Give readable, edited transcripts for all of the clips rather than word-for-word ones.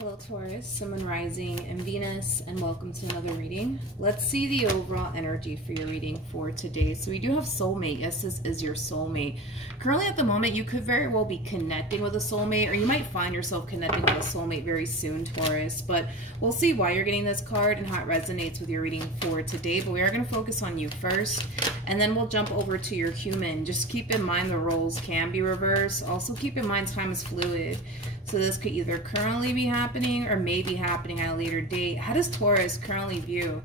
Hello Taurus, Sun, Moon, Rising, and Venus, and welcome to another reading. Let's see the overall energy for your reading for today. So we do have soulmate. Yes, this is your soulmate. Currently at the moment, you could very well be connecting with a soulmate, or you might find yourself connecting with a soulmate very soon, Taurus. But we'll see why you're getting this card and how it resonates with your reading for today. But we are going to focus on you first, and then we'll jump over to your human. Just keep in mind the roles can be reversed. Also keep in mind time is fluid. So this could either currently be happening or may be happening at a later date. How does Taurus currently view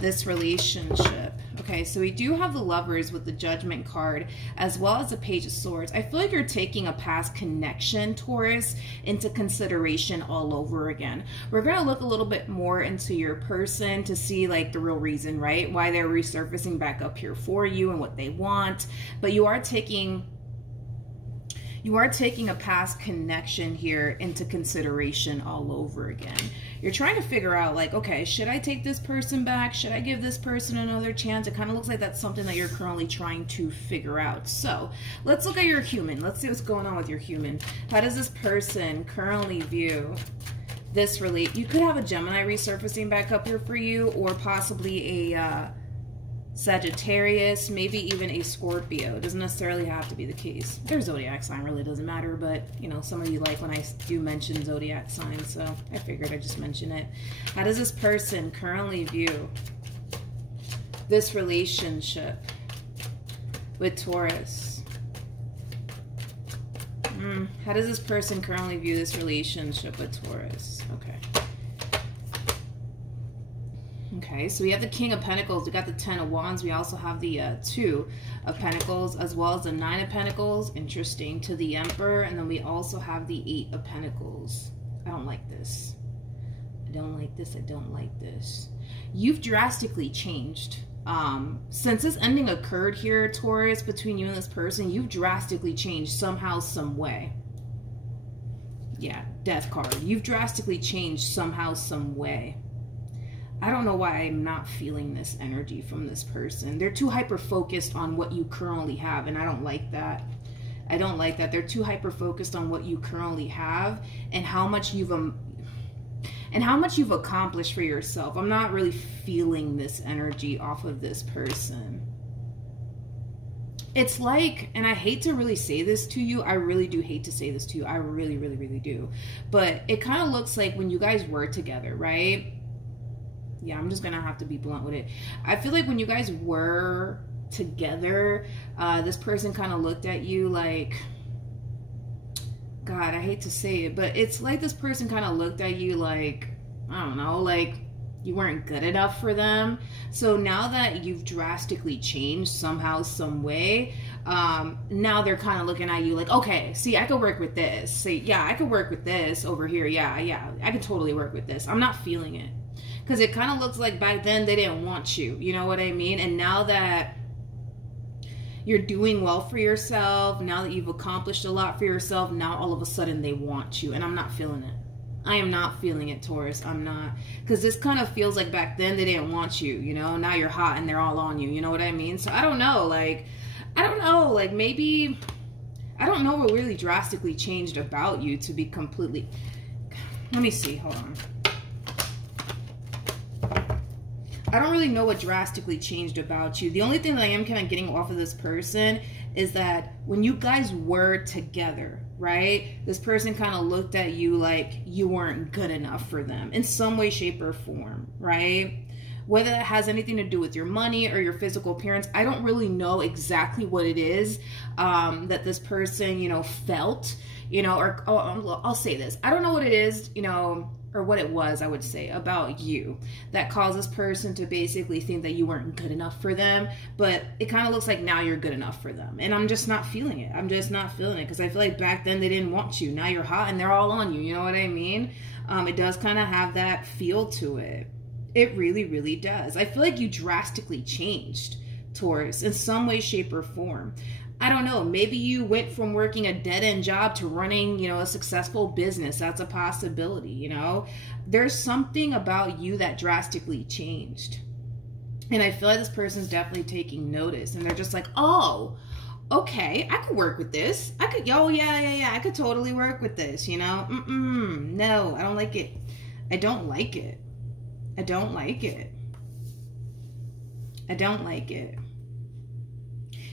this relationship? Okay, so we do have the Lovers with the Judgment card, as well as the Page of Swords. I feel like you're taking a past connection, Taurus, into consideration all over again. We're going to look a little bit more into your person to see like the real reason, right? Why they're resurfacing back up here for you and what they want. But you are taking a past connection here into consideration all over again. You're trying to figure out like, okay, should I take this person back? Should I give this person another chance? It kind of looks like that's something that you're currently trying to figure out. So let's look at your human. Let's see what's going on with your human. How does this person currently view this You could have a Gemini resurfacing back up here for you, or possibly a Sagittarius, maybe even a Scorpio. It doesn't necessarily have to be the case. Their zodiac sign really doesn't matter, but you know, some of you like when I do mention zodiac signs, so I figured I'd just mention it. How does this person currently view this relationship with Taurus? How does this person currently view this relationship with Taurus? Okay. Okay, so we have the King of Pentacles, we got the 10 of Wands, we also have the 2 of Pentacles, as well as the 9 of Pentacles, interesting, to the Emperor, and then we also have the 8 of Pentacles. I don't like this. I don't like this, I don't like this. You've drastically changed. Since this ending occurred here, Taurus, between you and this person, you've drastically changed somehow, some way. Yeah, Death card. You've drastically changed somehow, some way. I don't know why I'm not feeling this energy from this person. They're too hyper-focused on what you currently have, and I don't like that. I don't like that. They're too hyper-focused on what you currently have and how much you've accomplished for yourself. I'm not really feeling this energy off of this person. It's like, and I hate to really say this to you, I really do hate to say this to you, I really, really, really do. But it kind of looks like when you guys were together, right? Yeah, I'm just going to have to be blunt with it. I feel like when you guys were together, this person kind of looked at you like, God, I hate to say it, but it's like this person kind of looked at you like, I don't know, like you weren't good enough for them. So now that you've drastically changed somehow, some way, now they're kind of looking at you like, okay, see, I could work with this. See, yeah, I could work with this over here. Yeah, I could totally work with this. I'm not feeling it. Because it kind of looks like back then they didn't want you. You know what I mean? And now that you're doing well for yourself, now that you've accomplished a lot for yourself, now all of a sudden they want you. And I'm not feeling it. I am not feeling it, Taurus. I'm not. Because this kind of feels like back then they didn't want you, you know? Now you're hot and they're all on you. You know what I mean? So I don't know. Like, I don't know. Like maybe, I don't know what really drastically changed about you to be completely... Let me see. Hold on. I don't really know what drastically changed about you. The only thing that I am kind of getting off of this person is that when you guys were together, right, this person kind of looked at you like you weren't good enough for them in some way, shape, or form, right? Whether that has anything to do with your money or your physical appearance, I don't really know exactly what it is that this person, you know, felt, you know, or I'll say this. I don't know what it is, you know, or what it was, I would say, about you that caused this person to basically think that you weren't good enough for them. But it kind of looks like now you're good enough for them. And I'm just not feeling it. I'm just not feeling it because I feel like back then they didn't want you. Now you're hot and they're all on you. You know what I mean? It does kind of have that feel to it. It really, really does. I feel like you drastically changed, Taurus, in some way, shape, or form. I don't know, maybe you went from working a dead-end job to running, you know, a successful business. That's a possibility, you know. There's something about you that drastically changed. And I feel like this person's definitely taking notice. And they're just like, oh, okay, I could work with this. I could, oh yeah, I could totally work with this, you know? No, I don't like it. I don't like it. I don't like it. I don't like it.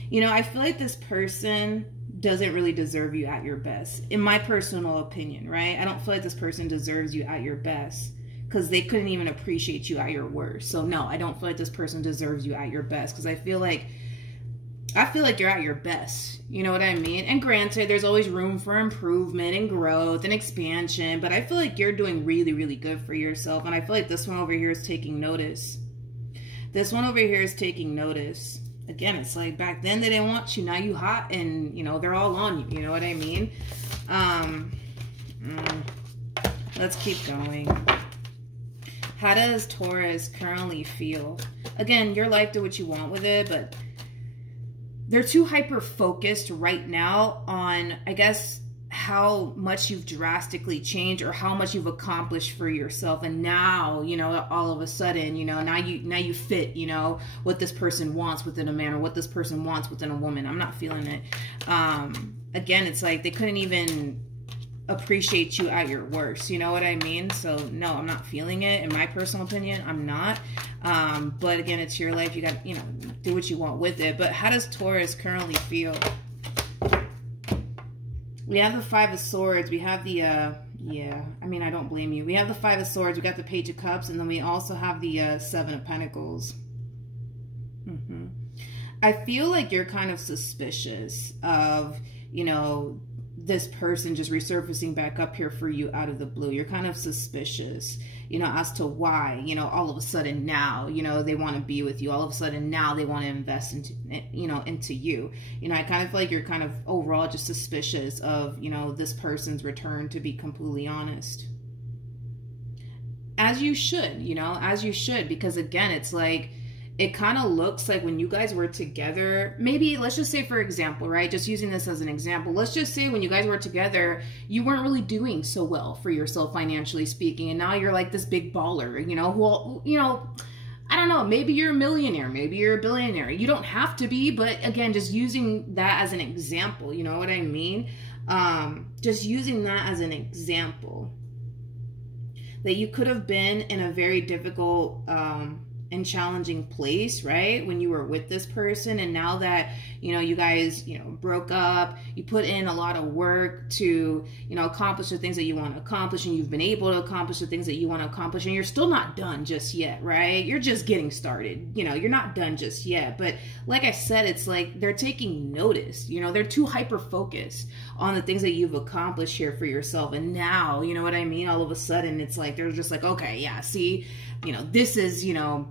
You know, I feel like this person doesn't really deserve you at your best, in my personal opinion, right? I don't feel like this person deserves you at your best, because they couldn't even appreciate you at your worst. So no, I don't feel like this person deserves you at your best, because I feel like you're at your best. You know what I mean? And granted, there's always room for improvement and growth and expansion, but I feel like you're doing really, really good for yourself. And I feel like this one over here is taking notice. This one over here is taking notice. Again, it's like back then they didn't want you. Now you hot and, you know, they're all on you. You know what I mean? Let's keep going. How does Taurus currently feel? Again, your life, do what you want with it, but they're too hyper-focused right now on, I guess, how much you've drastically changed or how much you've accomplished for yourself. And now, you know, all of a sudden, you know, now you fit, you know, what this person wants within a man or what this person wants within a woman. I'm not feeling it. Again, it's like they couldn't even appreciate you at your worst. You know what I mean? So no, I'm not feeling it. In my personal opinion, I'm not. But again, it's your life. You got, you know, do what you want with it. But how does Taurus currently feel? We have the Five of Swords. We have the, yeah, I mean, I don't blame you. We have the Five of Swords. We got the Page of Cups. And then we also have the Seven of Pentacles. I feel like you're kind of suspicious of, you know, this person just resurfacing back up here for you out of the blue. You're kind of suspicious, you know, as to why, you know, all of a sudden now, you know, they want to be with you. All of a sudden now they want to invest into, you know, into you. You know, I kind of feel like you're kind of overall just suspicious of, you know, this person's return, to be completely honest. As you should, you know, as you should, because again, it's like, it kind of looks like when you guys were together, maybe let's just say, for example, right? Just using this as an example, let's just say when you guys were together, you weren't really doing so well for yourself financially speaking. And now you're like this big baller, you know, who, you know, I don't know, maybe you're a millionaire, maybe you're a billionaire. You don't have to be, but again, just using that as an example, you know what I mean? Just using that as an example, that you could have been in a very difficult, and challenging place, right, when you were with this person. And now that, you know, you guys, you know, broke up, you put in a lot of work to, you know, accomplish the things that you want to accomplish, and you've been able to accomplish the things that you want to accomplish, and you're still not done just yet, right? You're just getting started, you know, you're not done just yet. But like I said, it's like they're taking notice, you know, they're too hyper focused on the things that you've accomplished here for yourself. And now, you know what I mean, all of a sudden it's like they're just like, okay, yeah, see, you know, this is, you know,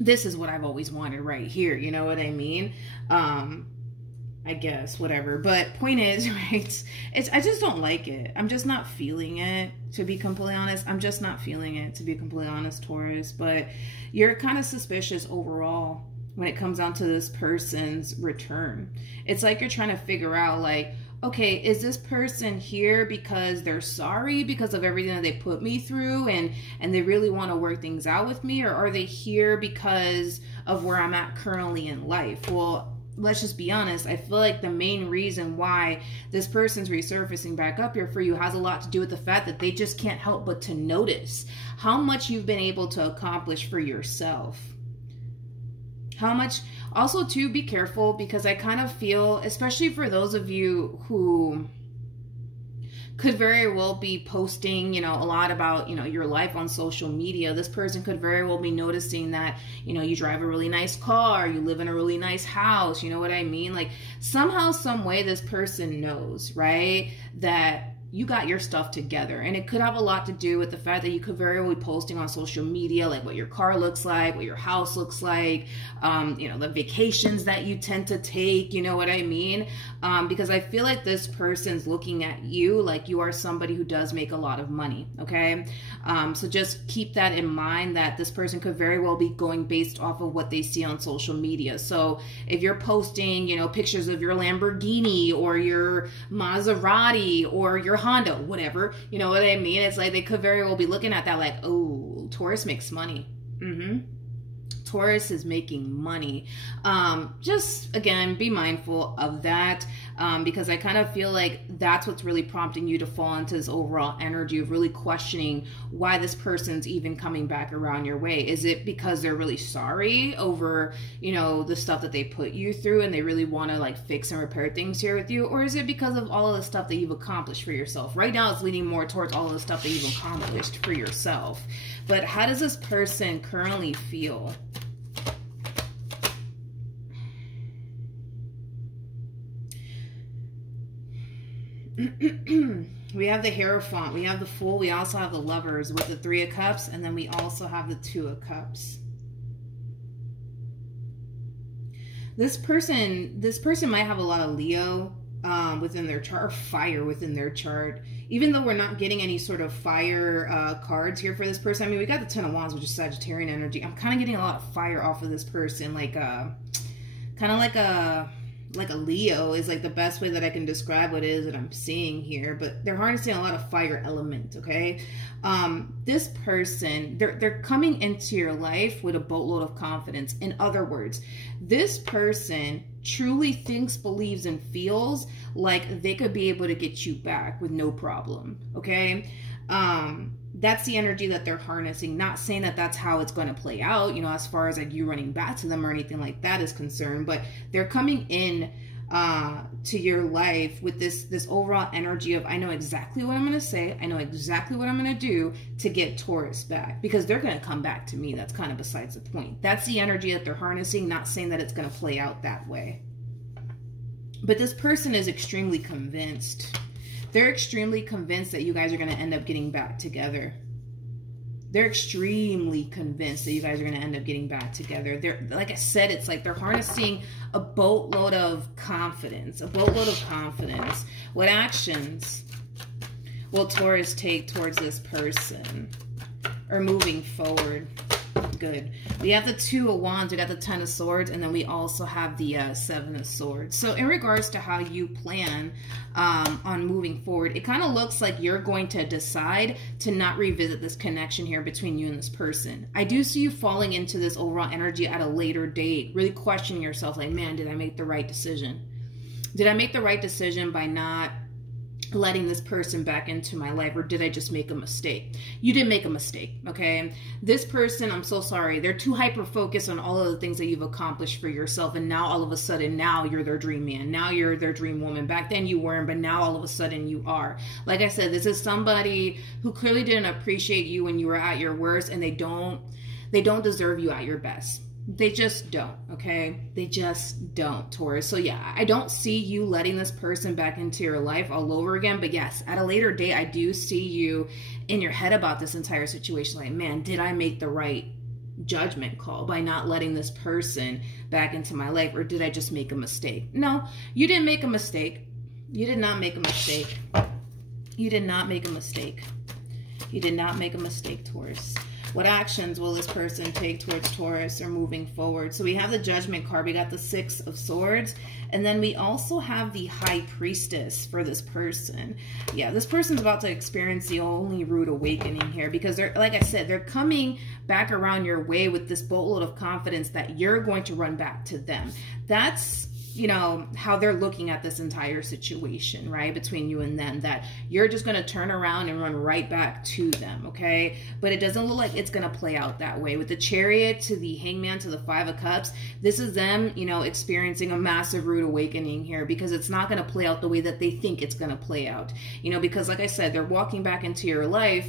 this is what I've always wanted right here. You know what I mean? I guess, whatever. But point is, right, I just don't like it. I'm just not feeling it, to be completely honest. I'm just not feeling it, to be completely honest, Taurus. But you're kind of suspicious overall when it comes down to this person's return. It's like you're trying to figure out, like, okay, is this person here because they're sorry because of everything that they put me through and they really want to work things out with me? Or are they here because of where I'm at currently in life? Well, let's just be honest. I feel like the main reason why this person's resurfacing back up here for you has a lot to do with the fact that they just can't help but to notice how much you've been able to accomplish for yourself. How much, also too, be careful, because I kind of feel, especially for those of you who could very well be posting, you know, a lot about, you know, your life on social media. This person could very well be noticing that, you know, you drive a really nice car, you live in a really nice house, you know what I mean? Like somehow, some way this person knows, right, that you got your stuff together. And it could have a lot to do with the fact that you could very well be posting on social media, like what your car looks like, what your house looks like, you know, the vacations that you tend to take, you know what I mean? Because I feel like this person's looking at you like you are somebody who does make a lot of money, okay? So just keep that in mind, that this person could very well be going based off of what they see on social media. So if you're posting, you know, pictures of your Lamborghini or your Maserati or your Honda, whatever, you know what I mean? It's like they could very well be looking at that like, oh, Taurus makes money. Taurus is making money. Just again, be mindful of that, because I kind of feel like that's what's really prompting you to fall into this overall energy of really questioning why this person's even coming back around your way. Is it because they're really sorry over, you know, the stuff that they put you through and they really want to like fix and repair things here with you? Or is it because of all of the stuff that you've accomplished for yourself? Right now it's leaning more towards all of the stuff that you've accomplished for yourself. But how does this person currently feel? We have the Hierophant, we have the Fool, we also have the Lovers with the Three of Cups, and then we also have the Two of Cups. This person might have a lot of Leo within their chart, or fire within their chart. Even though we're not getting any sort of fire cards here for this person. I mean, we got the Ten of Wands, which is Sagittarian energy. I'm kind of getting a lot of fire off of this person, like kind of like a Leo is like the best way that I can describe what it is that I'm seeing here. But they're harnessing a lot of fire element, okay? This person, they're coming into your life with a boatload of confidence. In other words, this person truly thinks, believes, and feels like they could be able to get you back with no problem, okay? That's the energy that they're harnessing. Not saying that that's how it's going to play out, you know, as far as like you running back to them or anything like that is concerned, but they're coming in to your life with this overall energy of, I know exactly what I'm going to say, I know exactly what I'm going to do to get Taurus back, because they're going to come back to me. That's kind of besides the point. That's the energy that they're harnessing, not saying that it's going to play out that way. But this person is extremely convinced. They're extremely convinced that you guys are going to end up getting back together. They're extremely convinced that you guys are going to end up getting back together. They're, like I said, it's like they're harnessing a boatload of confidence. A boatload of confidence. What actions will Taurus take towards this person? Or moving forward? Good. We have the Two of Wands, we got the Ten of Swords, and then we also have the Seven of Swords. So in regards to how you plan on moving forward, it kind of looks like you're going to decide to not revisit this connection here between you and this person. I do see you falling into this overall energy at a later date, really questioning yourself like, man, did I make the right decision? Did I make the right decision by not letting this person back into my life, or did I just make a mistake? You didn't make a mistake, okay? This person, I'm so sorry, they're too hyper focused on all of the things that you've accomplished for yourself, and now all of a sudden, now you're their dream man, now you're their dream woman. Back then you weren't, but now all of a sudden you are. Like I said, this is somebody who clearly didn't appreciate you when you were at your worst, and they don't deserve you at your best. They just don't, okay? They just don't, Taurus. So yeah, I don't see you letting this person back into your life all over again. But yes, at a later date, I do see you in your head about this entire situation. Like, man, did I make the right judgment call by not letting this person back into my life? Or did I just make a mistake? No, you didn't make a mistake. You did not make a mistake. You did not make a mistake. You did not make a mistake, Taurus. What actions will this person take towards Taurus or moving forward? So we have the Judgment card. We got the Six of Swords. And then we also have the High Priestess for this person. Yeah, this person's about to experience the only rude awakening here, because they're, like I said, they're coming back around your way with this boatload of confidence that you're going to run back to them. That's, you know, how they're looking at this entire situation, right? Between you and them, that you're just going to turn around and run right back to them, okay? But it doesn't look like it's going to play out that way. With the Chariot to the Hangman to the Five of Cups, this is them, you know, experiencing a massive rude awakening here, because it's not going to play out the way that they think it's going to play out. You know, because like I said, they're walking back into your life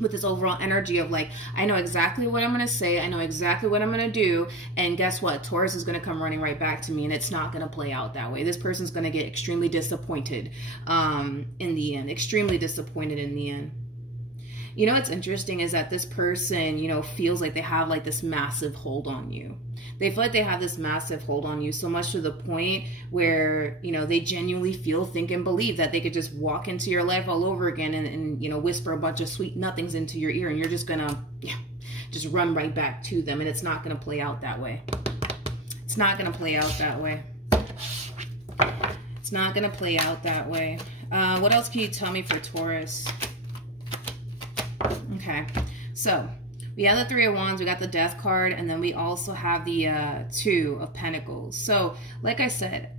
with this overall energy of like, I know exactly what I'm going to say, I know exactly what I'm going to do, and guess what? Taurus is going to come running right back to me, and it's not going to play out that way. This person's going to get extremely disappointed in the end, extremely disappointed in the end. You know what's interesting is that this person, you know, feels like they have like this massive hold on you. They feel like they have this massive hold on you, so much to the point where, you know, they genuinely feel, think, and believe that they could just walk into your life all over again and you know, whisper a bunch of sweet nothings into your ear, and you're just gonna, yeah, just run right back to them, and it's not gonna play out that way. It's not gonna play out that way. It's not gonna play out that way. What else can you tell me for Taurus? Okay, so We have the Three of Wands, we got the Death card, and then we also have the Two of Pentacles. So, like I said,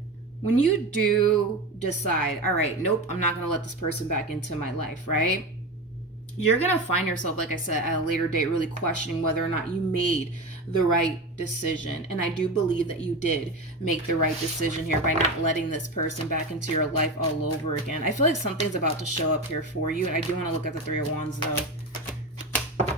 when you do decide, all right, nope, I'm not going to let this person back into my life, right? You're going to find yourself, like I said, at a later date really questioning whether or not you made the right decision. And I do believe that you did make the right decision here by not letting this person back into your life all over again. I feel like something's about to show up here for you. And I do want to look at the Three of Wands, though.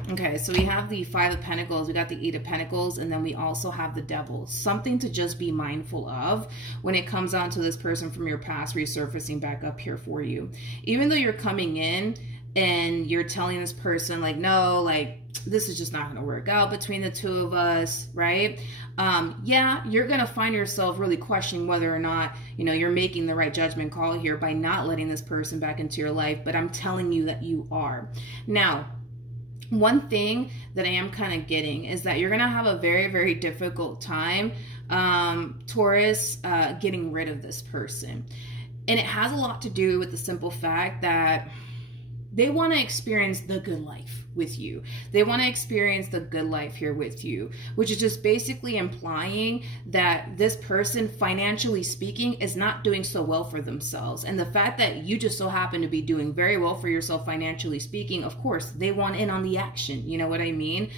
Okay, so we have the Five of Pentacles, we got the Eight of Pentacles, and then we also have the Devil. Something to just be mindful of when it comes down to this person from your past resurfacing back up here for you. Even though you're coming in and you're telling this person, like, no, like, this is just not going to work out between the two of us, right? Yeah, you're going to find yourself really questioning whether or not, you know, you're making the right judgment call here by not letting this person back into your life, but I'm telling you that you are. Now, one thing that I am kind of getting is that you're going to have a very, very difficult time, Taurus, getting rid of this person. And it has a lot to do with the simple fact that they want to experience the good life with you. They want to experience the good life here with you, which is just basically implying that this person, financially speaking, is not doing so well for themselves. And the fact that you just so happen to be doing very well for yourself, financially speaking, of course, they want in on the action. You know what I mean?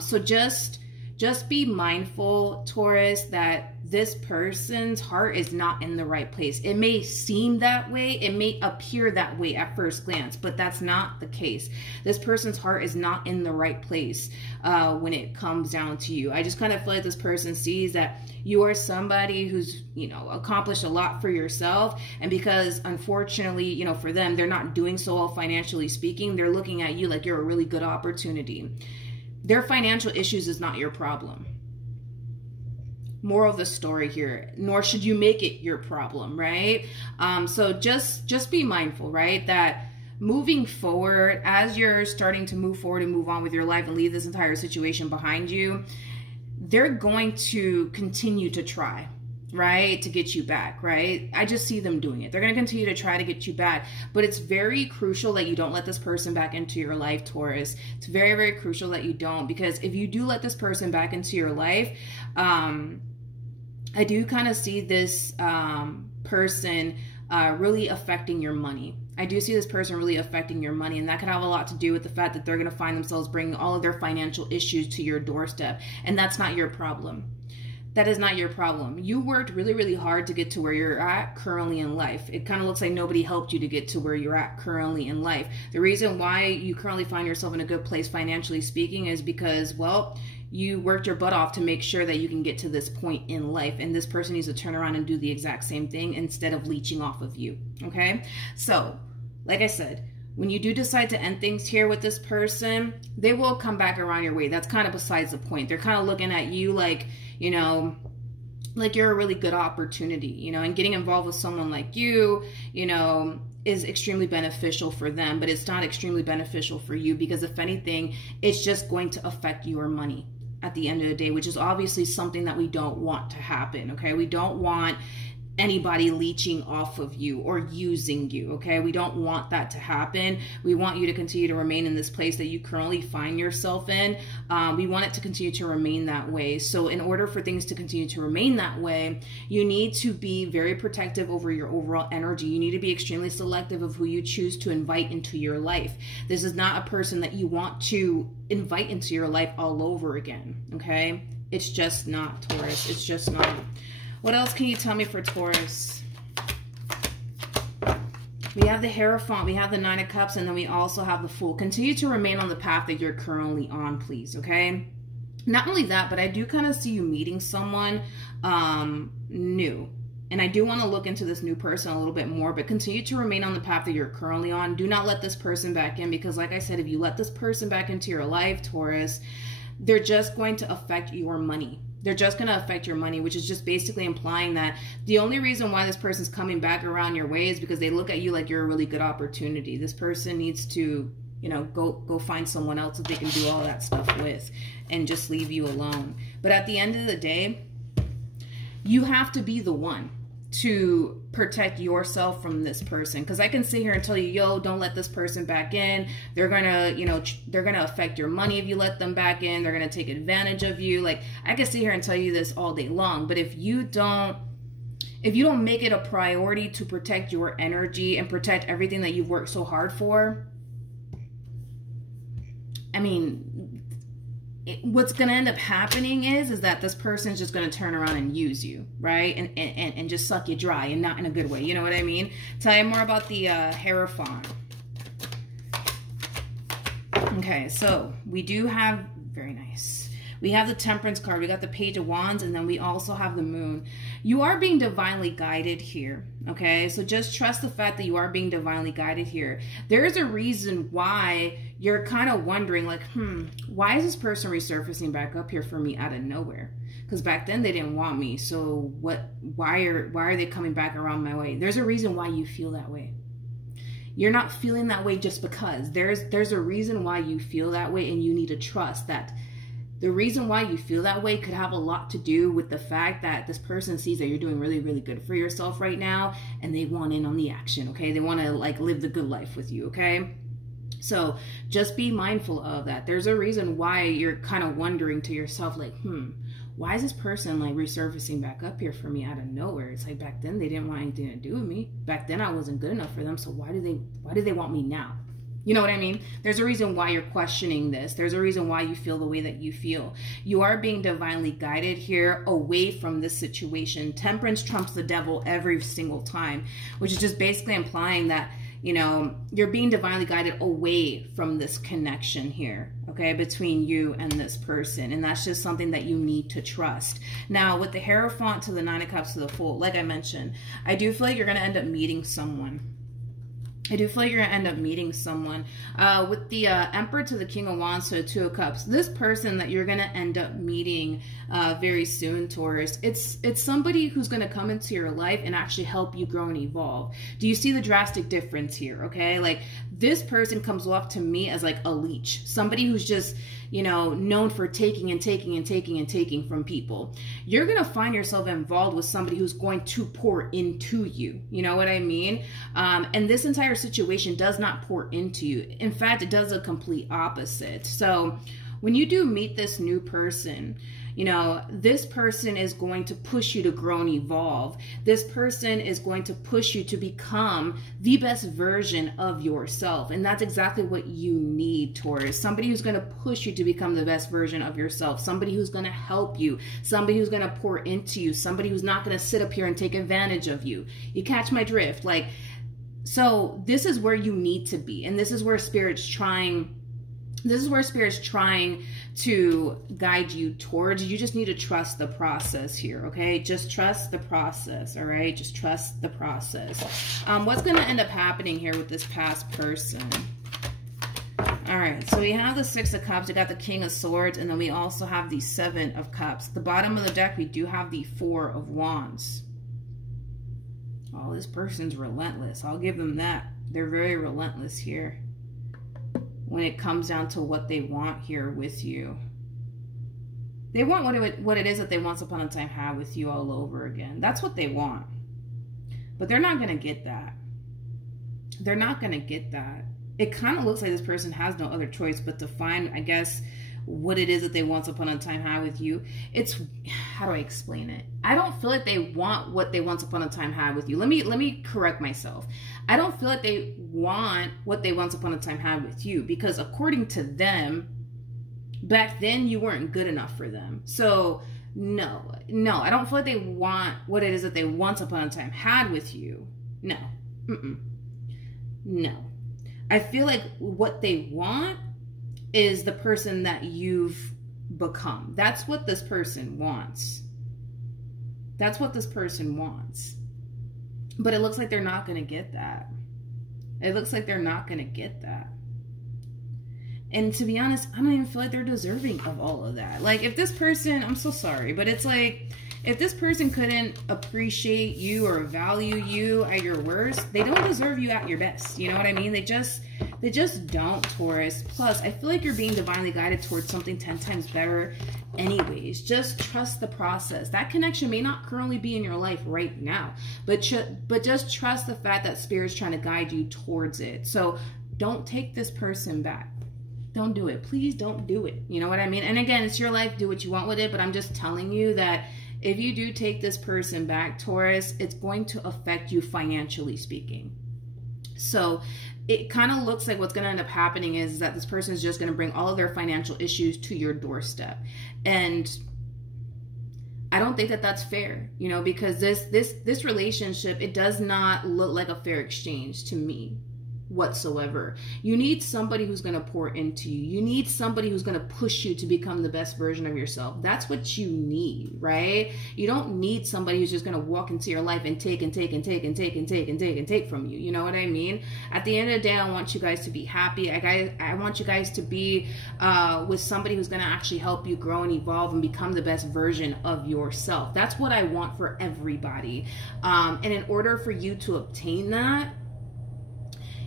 So just be mindful, Taurus, that this person's heart is not in the right place. It may seem that way. It may appear that way at first glance, but that's not the case. This person's heart is not in the right place when it comes down to you. I just kind of feel like this person sees that you are somebody who's, you know, accomplished a lot for yourself. And because, unfortunately, you know, for them, they're not doing so well financially speaking, they're looking at you like you're a really good opportunity. Their financial issues is not your problem. Moral of the story here, nor should you make it your problem, right? So just be mindful, right? That moving forward, as you're starting to move forward and move on with your life and leave this entire situation behind you, they're going to continue to try, right, to get you back, right? I just see them doing it. They're going to continue to try to get you back, but it's very crucial that you don't let this person back into your life, Taurus. It's very, very crucial that you don't, because if you do let this person back into your life, I do kind of see this person really affecting your money. I do see this person really affecting your money, and that could have a lot to do with the fact that they're going to find themselves bringing all of their financial issues to your doorstep, and that's not your problem. That is not your problem. You worked really, really hard to get to where you're at currently in life. It kind of looks like nobody helped you to get to where you're at currently in life. The reason why you currently find yourself in a good place financially speaking is because, well, you worked your butt off to make sure that you can get to this point in life. And this person needs to turn around and do the exact same thing instead of leeching off of you. Okay? So, like I said, when you do decide to end things here with this person, they will come back around your way. That's kind of besides the point. They're kind of looking at you like, you know, like you're a really good opportunity, you know, and getting involved with someone like you know, is extremely beneficial for them, but it's not extremely beneficial for you, because if anything, it's just going to affect your money at the end of the day, which is obviously something that we don't want to happen. Okay. We don't want anybody leeching off of you or using you, okay? We don't want that to happen. We want you to continue to remain in this place that you currently find yourself in. We want it to continue to remain that way. So in order for things to continue to remain that way, you need to be very protective over your overall energy. You need to be extremely selective of who you choose to invite into your life. This is not a person that you want to invite into your life all over again, okay? It's just not, Taurus. It's just not. What else can you tell me for Taurus? We have the Hierophant, we have the Nine of Cups, and then we also have the Fool. Continue to remain on the path that you're currently on, please, okay? Not only that, but I do kind of see you meeting someone new. And I do want to look into this new person a little bit more, but continue to remain on the path that you're currently on. Do not let this person back in, because like I said, if you let this person back into your life, Taurus, they're just going to affect your money. They're just going to affect your money, which is just basically implying that the only reason why this person's coming back around your way is because they look at you like you're a really good opportunity. This person needs to, you know, go find someone else that they can do all that stuff with and just leave you alone. But at the end of the day, you have to be the one. to protect yourself from this person. Because I can sit here and tell you, yo, don't let this person back in. They're gonna, you know, they're gonna affect your money if you let them back in. They're gonna take advantage of you. Like, I can sit here and tell you this all day long, but if you don't make it a priority to protect your energy and protect everything that you've worked so hard for, I mean, what's going to end up happening is that this person's just going to turn around and use you, right? And just suck you dry, and not in a good way. You know what I mean? Tell you more about the Hierophant. Okay, so we do have, very nice. We have the Temperance card, we got the Page of Wands, and then we also have the Moon. You are being divinely guided here, okay? So just trust the fact that you are being divinely guided here. There is a reason why you're kind of wondering, like, why is this person resurfacing back up here for me out of nowhere? Because back then they didn't want me, so why are they coming back around my way? There's a reason why you feel that way. You're not feeling that way just because. There's a reason why you feel that way, and you need to trust that the reason why you feel that way could have a lot to do with the fact that this person sees that you're doing really, really good for yourself right now, and they want in on the action, okay? They want to, like, live the good life with you, okay? So just be mindful of that. There's a reason why you're kind of wondering to yourself, like, why is this person, like, resurfacing back up here for me out of nowhere? It's like, back then they didn't want anything to do with me. Back then I wasn't good enough for them, so why do they want me now? You know what I mean? There's a reason why you're questioning this. There's a reason why you feel the way that you feel. You are being divinely guided here away from this situation. Temperance trumps the devil every single time, which is just basically implying that, you know, you're being divinely guided away from this connection here, okay, between you and this person. And that's just something that you need to trust. Now, with the Hierophant to the Nine of Cups to the Fool, like I mentioned, I do feel like you're going to end up meeting someone. With the Emperor to the King of Wands to the Two of Cups, this person that you're going to end up meeting very soon, Taurus, it's somebody who's going to come into your life and actually help you grow and evolve. Do you see the drastic difference here? Okay, like, this person comes off to me as like a leech, somebody who's just, you know, known for taking and taking and taking and taking from people. You're going to find yourself involved with somebody who's going to pour into you. You know what I mean? And this entire situation does not pour into you. In fact, it does a complete opposite. So when you do meet this new person, you know, this person is going to push you to grow and evolve. This person is going to push you to become the best version of yourself. And that's exactly what you need, Taurus. Somebody who's going to push you to become the best version of yourself. Somebody who's going to help you. Somebody who's going to pour into you. Somebody who's not going to sit up here and take advantage of you. You catch my drift? Like, so this is where you need to be. And this is where Spirit's trying to guide you towards. You just need to trust the process here, okay? Just trust the process, all right? Just trust the process. What's going to end up happening here with this past person? All right, so we have the Six of Cups, we got the King of Swords, and then we also have the Seven of Cups. At the bottom of the deck, we do have the Four of Wands. Oh, this person's relentless. I'll give them that. They're very relentless here when it comes down to what they want here with you. They want what it is that they once upon a time had with you all over again. That's what they want. But they're not going to get that. They're not going to get that. It kind of looks like this person has no other choice but to find, I guess, what it is that they once upon a time had with you. It's, how do I explain it? I don't feel like they want what they once upon a time had with you. Let me correct myself. I don't feel like they want what they once upon a time had with you, because according to them, back then you weren't good enough for them. So no, I don't feel like they want what it is that they once upon a time had with you. No, no. I feel like what they want is the person that you've become. That's what this person wants. That's what this person wants. But it looks like they're not going to get that. It looks like they're not going to get that. And to be honest, I don't even feel like they're deserving of all of that. Like, if this person, I'm so sorry, but it's like, if this person couldn't appreciate you or value you at your worst, they don't deserve you at your best. You know what I mean? They just They just don't, Taurus. Plus, I feel like you're being divinely guided towards something 10 times better anyways. Just trust the process. That connection may not currently be in your life right now, but just trust the fact that Spirit's trying to guide you towards it. So don't take this person back. Don't do it. Please don't do it. You know what I mean? And again, it's your life. Do what you want with it. But I'm just telling you that if you do take this person back, Taurus, it's going to affect you financially speaking. So it kind of looks like what's going to end up happening is that this person is just going to bring all of their financial issues to your doorstep. And I don't think that that's fair, you know, because this relationship, it does not look like a fair exchange to me whatsoever. You need somebody who's going to pour into you. You need somebody who's going to push you to become the best version of yourself. That's what you need, right? You don't need somebody who's just going to walk into your life and take and take and take and take and take and take and take from you. You know what I mean? At the end of the day, I want you guys to be happy. I want you guys to be with somebody who's going to actually help you grow and evolve and become the best version of yourself. That's what I want for everybody. And in order for you to obtain that,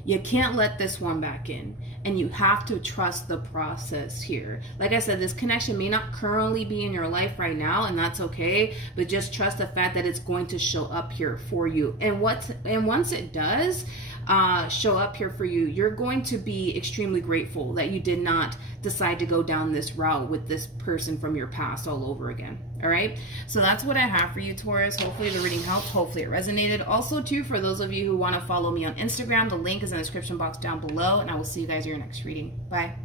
you can't let this one back in, and you have to trust the process here. Like I said, this connection may not currently be in your life right now, and that's okay, but just trust the fact that it's going to show up here for you. And once it does show up here for you, you're going to be extremely grateful that you did not decide to go down this route with this person from your past all over again. All right, so that's what I have for you, Taurus. Hopefully the reading helped. Hopefully it resonated. Also, too, for those of you who want to follow me on Instagram, the link is in the description box down below, and I will see you guys in your next reading. Bye.